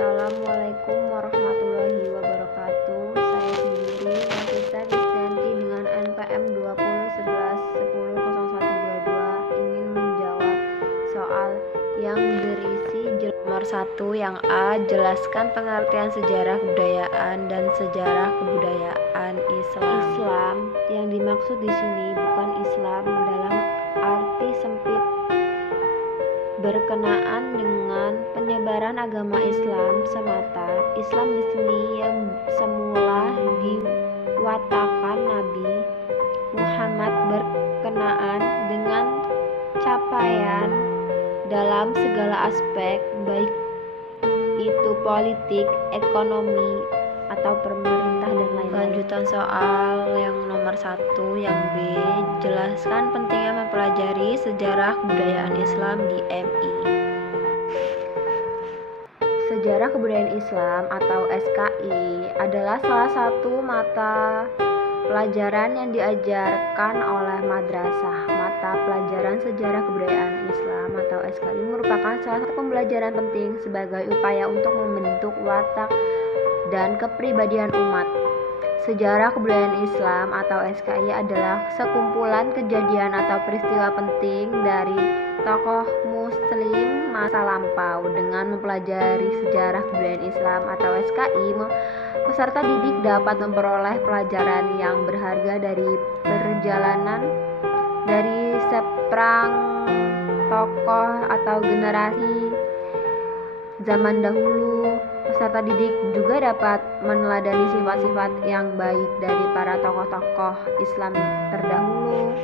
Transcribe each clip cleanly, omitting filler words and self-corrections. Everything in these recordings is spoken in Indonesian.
Assalamualaikum warahmatullahi wabarakatuh. Saya sendiri Nafisa Kristianti dengan NPM 2011100122 ingin menjawab soal yang berisi nomor 1 yang A. Jelaskan pengertian sejarah kebudayaan dan sejarah kebudayaan Islam. Yang dimaksud di sini bukan Islam dalam arti sempit berkenaan dengan penyebaran agama Islam semata. Islam di sini yang semula diwatakan Nabi Muhammad berkenaan dengan capaian dalam segala aspek, baik itu politik, ekonomi, atau pemerintah dan lain-lain. Lanjutan soal yang nomor 1 yang B. Jelaskan pentingnya mempelajari sejarah kebudayaan Islam di MI. Sejarah kebudayaan Islam atau SKI adalah salah satu mata pelajaran yang diajarkan oleh madrasah. Mata pelajaran sejarah kebudayaan Islam atau SKI merupakan salah satu pembelajaran penting sebagai upaya untuk membentuk watak dan kepribadian umat. Sejarah kebudayaan Islam atau SKI adalah sekumpulan kejadian atau peristiwa penting dari tokoh muslim masa lampau. Dengan mempelajari sejarah kebudayaan Islam atau SKI, peserta didik dapat memperoleh pelajaran yang berharga dari perjalanan dari seperang tokoh atau generasi zaman dahulu. Peserta didik juga dapat meneladani sifat-sifat yang baik dari para tokoh-tokoh Islam terdahulu.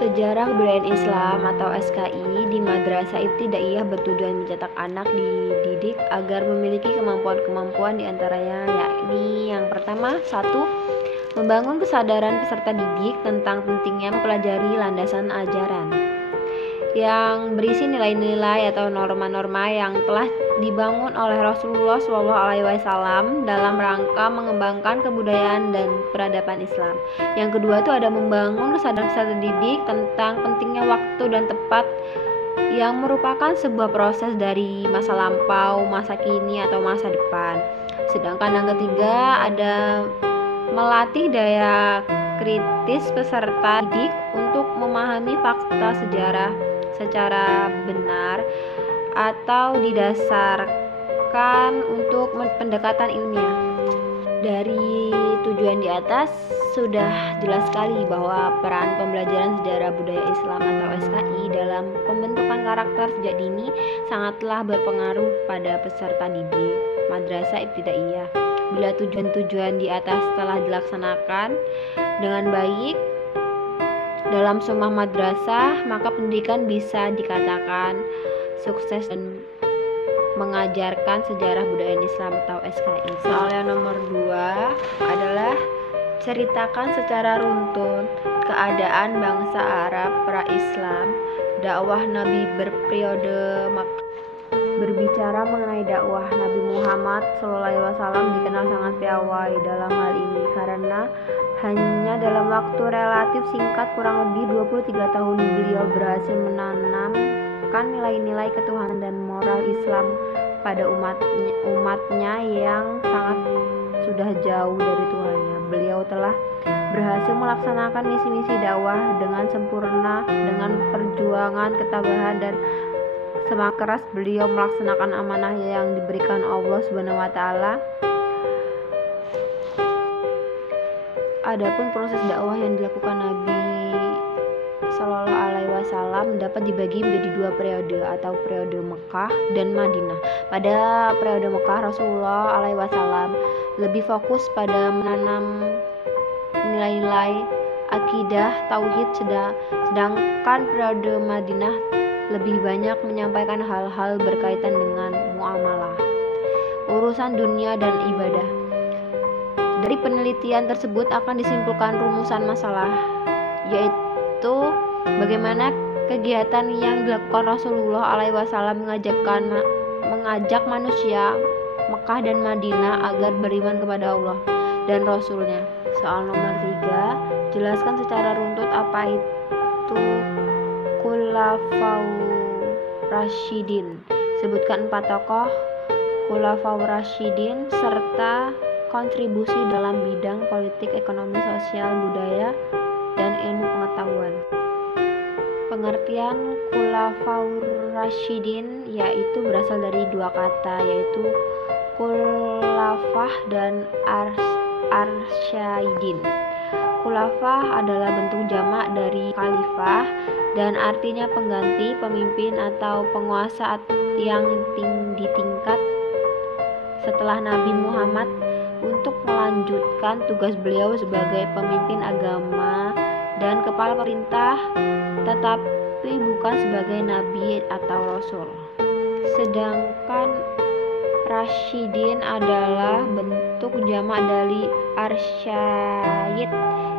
Sejarah kebudayaan Islam atau SKI di Madrasah Ibtidaiyah bertujuan mencetak anak dididik agar memiliki kemampuan-kemampuan diantaranya yakni yang pertama, 1. Membangun kesadaran peserta didik tentang pentingnya mempelajari landasan ajaran yang berisi nilai-nilai atau norma-norma yang telah dibangun oleh Rasulullah SAW dalam rangka mengembangkan kebudayaan dan peradaban Islam. Yang kedua itu ada membangun kesadaran peserta didik tentang pentingnya waktu dan tepat yang merupakan sebuah proses dari masa lampau, masa kini atau masa depan. Sedangkan yang ketiga ada melatih daya kritis peserta didik untuk memahami fakta sejarah secara benar atau didasarkan untuk pendekatan ilmiah. Dari tujuan di atas sudah jelas sekali bahwa peran pembelajaran sejarah budaya Islam atau SKI dalam pembentukan karakter sejak dini sangatlah berpengaruh pada peserta didik Madrasah Ibtidaiyah. Bila tujuan-tujuan di atas telah dilaksanakan dengan baik dalam semua madrasah, maka pendidikan bisa dikatakan sukses dan mengajarkan sejarah budaya Islam atau SKI. Soal yang nomor 2 adalah ceritakan secara runtun keadaan bangsa Arab pra-Islam, dakwah Nabi berperiode Makkah. Berbicara mengenai dakwah Nabi Muhammad SAW dikenal sangat piawai dalam hal ini karena hanya dalam waktu relatif singkat kurang lebih 23 tahun beliau berhasil menanamkan nilai-nilai ketuhanan dan moral Islam pada umatnya yang sangat sudah jauh dari Tuhannya. Beliau telah berhasil melaksanakan misi-misi dakwah dengan sempurna dengan perjuangan, ketabahan dan semangat keras. Beliau melaksanakan amanah yang diberikan Allah SWT. Adapun proses dakwah yang dilakukan Nabi Shallallahu Alaihi Wasallam dapat dibagi menjadi 2 periode atau periode Mekah dan Madinah. Pada periode Mekah, Rasulullah Alaihi Wasallam lebih fokus pada menanam nilai-nilai akidah tauhid, sedangkan periode Madinah lebih banyak menyampaikan hal-hal berkaitan dengan muamalah, urusan dunia dan ibadah. Dari penelitian tersebut akan disimpulkan rumusan masalah, yaitu bagaimana kegiatan yang dilakukan Rasulullah SAW mengajak manusia Mekah dan Madinah agar beriman kepada Allah dan Rasulnya. Soal nomor 3, jelaskan secara runtut apa itu Khulafaur Rasyidin. Sebutkan 4 tokoh Khulafaur Rasyidin, serta kontribusi dalam bidang politik, ekonomi, sosial, budaya, dan ilmu pengetahuan. Pengertian Khulafaur Rasyidin yaitu berasal dari dua kata, yaitu khulafah dan arsyidin. Khulafah adalah bentuk jamak dari khalifah dan artinya pengganti, pemimpin atau penguasa yang ditingkat setelah Nabi Muhammad untuk melanjutkan tugas beliau sebagai pemimpin agama dan kepala pemerintah, tetapi bukan sebagai nabi atau rasul. Sedangkan Rasyidin adalah bentuk jamak dari arsyid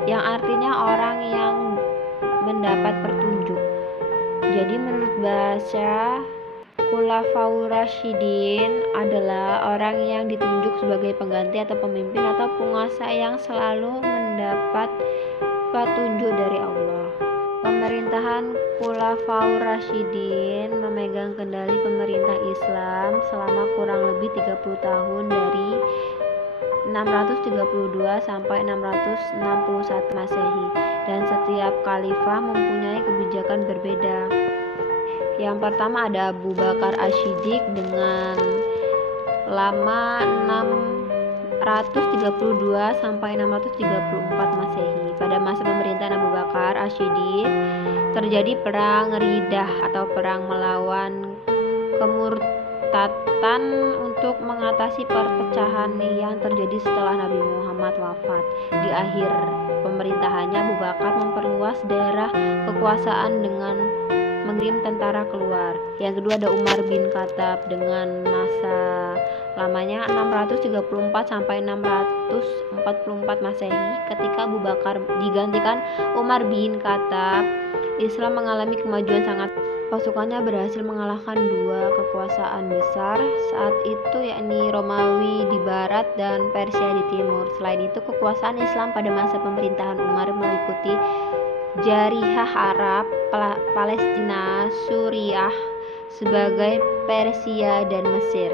yang artinya orang yang mendapat petunjuk. Jadi menurut bahasa, Khulafaur Rasyidin adalah orang yang ditunjuk sebagai pengganti atau pemimpin atau penguasa yang selalu mendapat petunjuk dari Allah. Pemerintahan Khulafaur Rasyidin memegang kendali pemerintah Islam selama kurang lebih 30 tahun dari 632 sampai 661 Masehi, dan setiap khalifah mempunyai kebijakan berbeda. Yang pertama ada Abu Bakar Asy-Siddiq dengan lama 632 sampai 634 Masehi. Pada masa pemerintahan Abu Bakar Asy-Siddiq terjadi perang Riddah atau perang melawan kemurtatan untuk mengatasi perpecahan yang terjadi setelah Nabi Muhammad wafat. Di akhir pemerintahannya, Abu Bakar memperluas daerah kekuasaan dengan mengirim tentara keluar. Yang kedua ada Umar bin Khattab dengan masa lamanya 634 sampai 644 Masehi. Ketika Abu Bakar digantikan Umar bin Khattab, Islam mengalami kemajuan sangat. Pasukannya berhasil mengalahkan dua kekuasaan besar saat itu, yakni Romawi di barat dan Persia di timur. Selain itu, kekuasaan Islam pada masa pemerintahan Umar meliputi Jariyah Arab, Palestina, Suriah, sebagai Persia dan Mesir.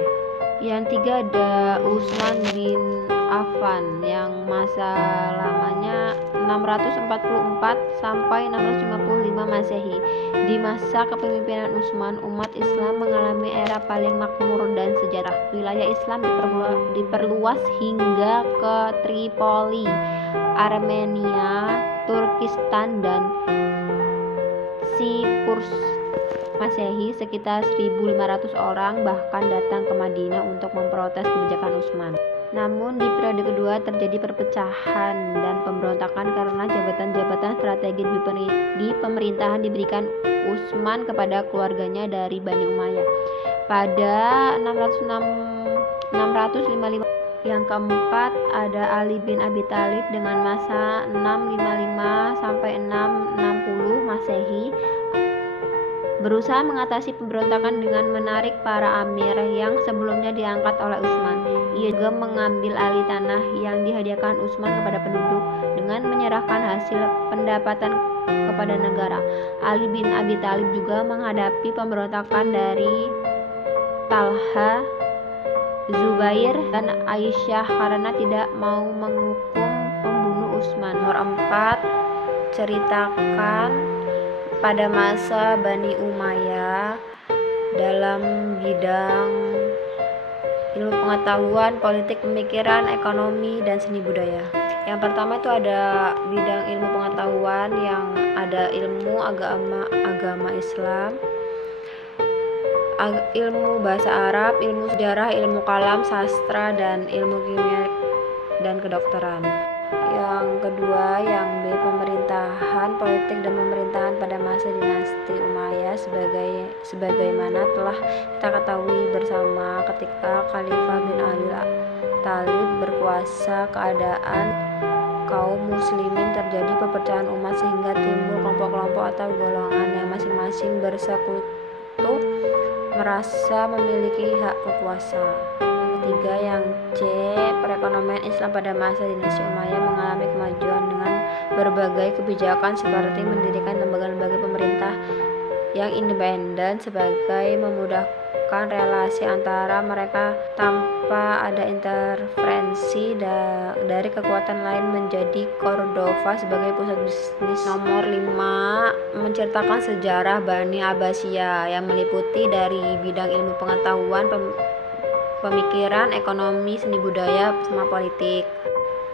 Yang tiga ada Utsman bin Affan yang masa lamanya 644 sampai 655 Masehi. Di masa kepemimpinan Utsman, umat Islam mengalami era paling makmur dan sejarah. Wilayah Islam diperluas hingga ke Tripoli, Armenia, Turkistan, dan Siprus. Masehi, sekitar 1.500 orang bahkan datang ke Madinah untuk memprotes kebijakan Utsman. Namun di periode kedua terjadi perpecahan dan pemberontakan karena jabatan-jabatan strategis di pemerintahan diberikan Utsman kepada keluarganya dari Bani Umayyah. Pada 655. Yang keempat ada Ali bin Abi Thalib dengan masa 655 sampai 660 Masehi, berusaha mengatasi pemberontakan dengan menarik para amir yang sebelumnya diangkat oleh Utsman. Ia juga mengambil alih tanah yang dihadiahkan Utsman kepada penduduk dengan menyerahkan hasil pendapatan kepada negara. Ali bin Abi Thalib juga menghadapi pemberontakan dari Talha, Zubair, dan Aisyah karena tidak mau menghukum pembunuh Utsman. Nomor 4, ceritakan pada masa Bani Umayyah dalam bidang ilmu pengetahuan, politik, pemikiran, ekonomi, dan seni budaya. Yang pertama itu ada bidang ilmu pengetahuan yang ada ilmu agama Islam, ilmu bahasa Arab, ilmu sejarah, ilmu kalam, sastra, dan ilmu kimia dan kedokteran. Yang kedua, yang B, pemerintahan, politik, dan pemerintahan pada masa dinasti Umayyah sebagaimana telah kita ketahui bersama ketika Khalifah bin Abi Thalib berkuasa, keadaan kaum muslimin terjadi perpecahan umat sehingga timbul kelompok-kelompok atau golongan yang masing-masing bersekutu merasa memiliki hak kekuasaan. Yang ketiga, yang C, perekonomian Islam pada masa dinasti Umayyah mengalami kemajuan dengan berbagai kebijakan seperti mendirikan lembaga-lembaga pemerintah yang independen sebagai memudahkan menciptakan relasi antara mereka tanpa ada interferensi dari kekuatan lain, menjadi Cordova sebagai pusat bisnis. Nomor 5, menceritakan sejarah Bani Abbasiyah yang meliputi dari bidang ilmu pengetahuan, pemikiran, ekonomi, seni budaya, sama politik.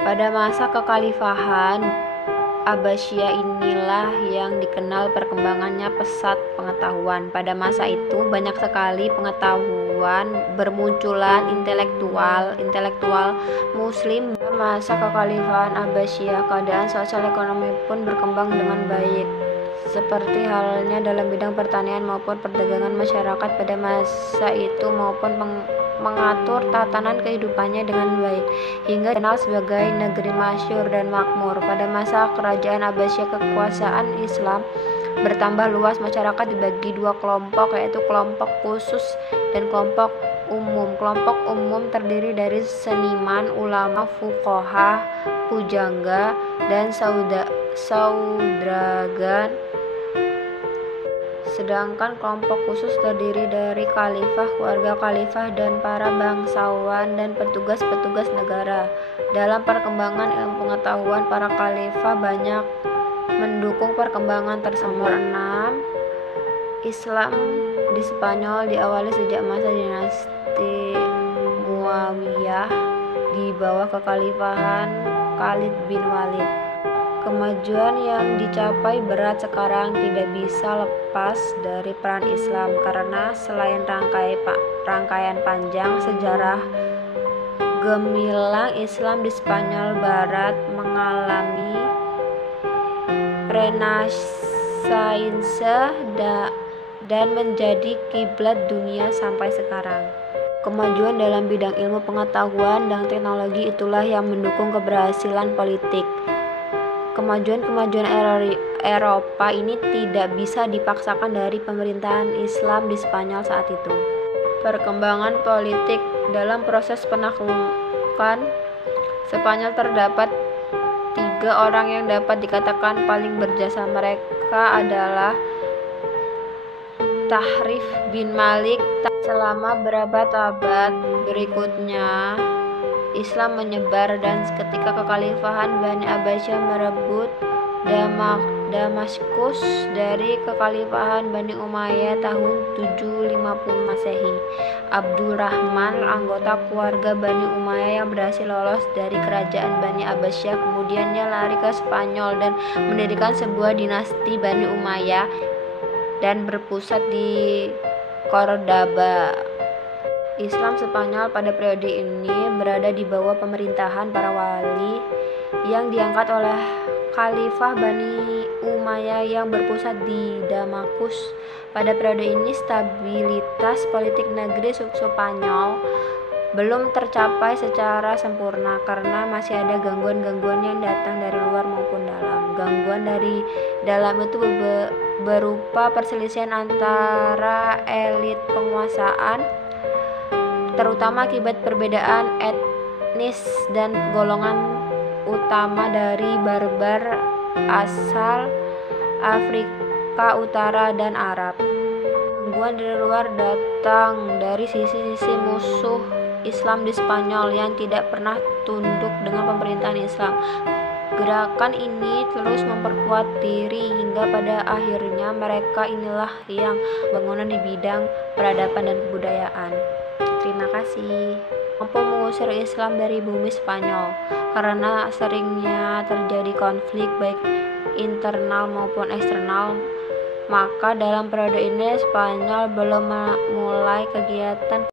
Pada masa kekhalifahan Abbasiyah inilah yang dikenal perkembangannya pesat pengetahuan. Pada masa itu banyak sekali pengetahuan bermunculan intelektual muslim. Pada masa kekhalifahan Abbasiyah, keadaan sosial ekonomi pun berkembang dengan baik, seperti halnya dalam bidang pertanian maupun perdagangan. Masyarakat pada masa itu maupun mengatur tatanan kehidupannya dengan baik, hingga dikenal sebagai negeri masyhur dan makmur. Pada masa kerajaan Abbasiyah, kekuasaan Islam bertambah luas. Masyarakat dibagi dua kelompok, yaitu kelompok khusus dan kelompok umum. Kelompok umum terdiri dari seniman, ulama, fuqaha, pujangga, dan saudagar. Sedangkan kelompok khusus terdiri dari khalifah, keluarga khalifah, dan para bangsawan dan petugas-petugas negara. Dalam perkembangan ilmu pengetahuan, para khalifah banyak mendukung perkembangan tersebut. Nomor 6, Islam di Spanyol diawali sejak masa dinasti Muawiyah di bawah kekhalifahan Khalid bin Walid. Kemajuan yang dicapai berat sekarang tidak bisa lepas dari peran Islam, karena selain rangkaian panjang sejarah gemilang, Islam di Spanyol Barat mengalami renaissance dan menjadi kiblat dunia sampai sekarang. Kemajuan dalam bidang ilmu pengetahuan dan teknologi itulah yang mendukung keberhasilan politik. Kemajuan Eropa ini tidak bisa dipaksakan dari pemerintahan Islam di Spanyol saat itu. Perkembangan politik dalam proses penaklukan Spanyol, terdapat 3 orang yang dapat dikatakan paling berjasa. Mereka adalah Tahrif bin Malik. Selama berabad-abad berikutnya Islam menyebar, dan ketika kekhalifahan Bani Abbasiyah merebut Damaskus dari kekhalifahan Bani Umayyah tahun 750 Masehi, Abdurrahman, anggota keluarga Bani Umayyah yang berhasil lolos dari kerajaan Bani Abbasiyah, kemudiannya lari ke Spanyol dan mendirikan sebuah dinasti Bani Umayyah dan berpusat di Cordoba. Islam Spanyol pada periode ini berada di bawah pemerintahan para wali yang diangkat oleh Khalifah Bani Umayyah yang berpusat di Damaskus. Pada periode ini stabilitas politik negeri Spanyol belum tercapai secara sempurna karena masih ada gangguan-gangguan yang datang dari luar maupun dalam. Gangguan dari dalam itu berupa perselisihan antara elit penguasaan, terutama akibat perbedaan etnis dan golongan utama dari Barbar asal Afrika Utara dan Arab. Gangguan dari luar datang dari sisi-sisi musuh Islam di Spanyol yang tidak pernah tunduk dengan pemerintahan Islam. Gerakan ini terus memperkuat diri hingga pada akhirnya mereka inilah yang bangunan di bidang peradaban dan kebudayaan. Terima kasih. Mampu mengusir Islam dari bumi Spanyol karena seringnya terjadi konflik baik internal maupun eksternal. Maka dalam periode ini Spanyol belum mulai kegiatan